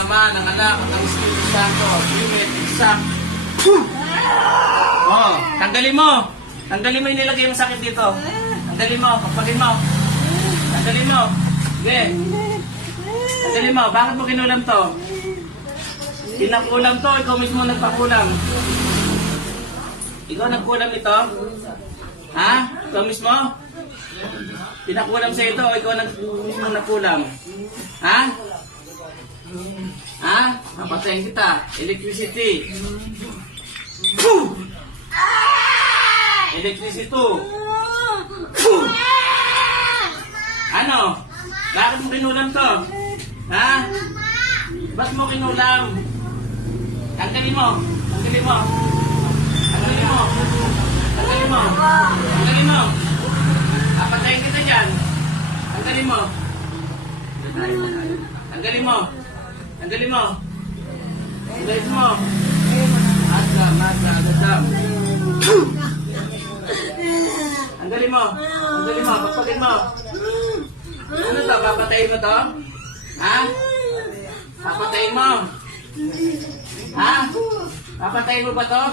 Ama, ng anak, at ng Espiritu Santo. Amen. Exact. Oh, tanggalin mo. Tanggalin mo yung nilagay yung sakit dito. Tanggalin mo, pagpagin mo. Tanggalin mo. Sige. Tanggalin mo. Bakit mo kinulam to? Pinakulam to. Ikaw mismo nagpakulam. Ikaw nagkulam ito? Ha? Ikaw mismo? Pinakulam sa ito o ikaw mismo nagkulam? Ha? Ha? Papatayin kita. Electricity. Electricity. Ano? Bakit mo kinulam to? Ha? Ba't mo kinulam? Tanggalin mo. Tanggalin mo. Tanggalin mo. Tanggalin mo. Tanggalin mo. Papatayin kita dyan. Tanggalin mo. Tanggalin mo. Tanggalin mo. Tanggalin mo. Agam, agam, agam. Tanggalin mo. Tanggalin mo. Pagpagin mo. Ano to? Papatayin mo to? Ha? Papatayin mo. Ha? Papatayin mo ba to?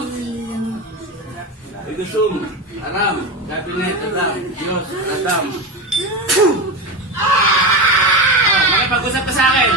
Igusum. Aram. Cabinet. Adam. Diyos. Adam. Makipag-usap ka sa akin.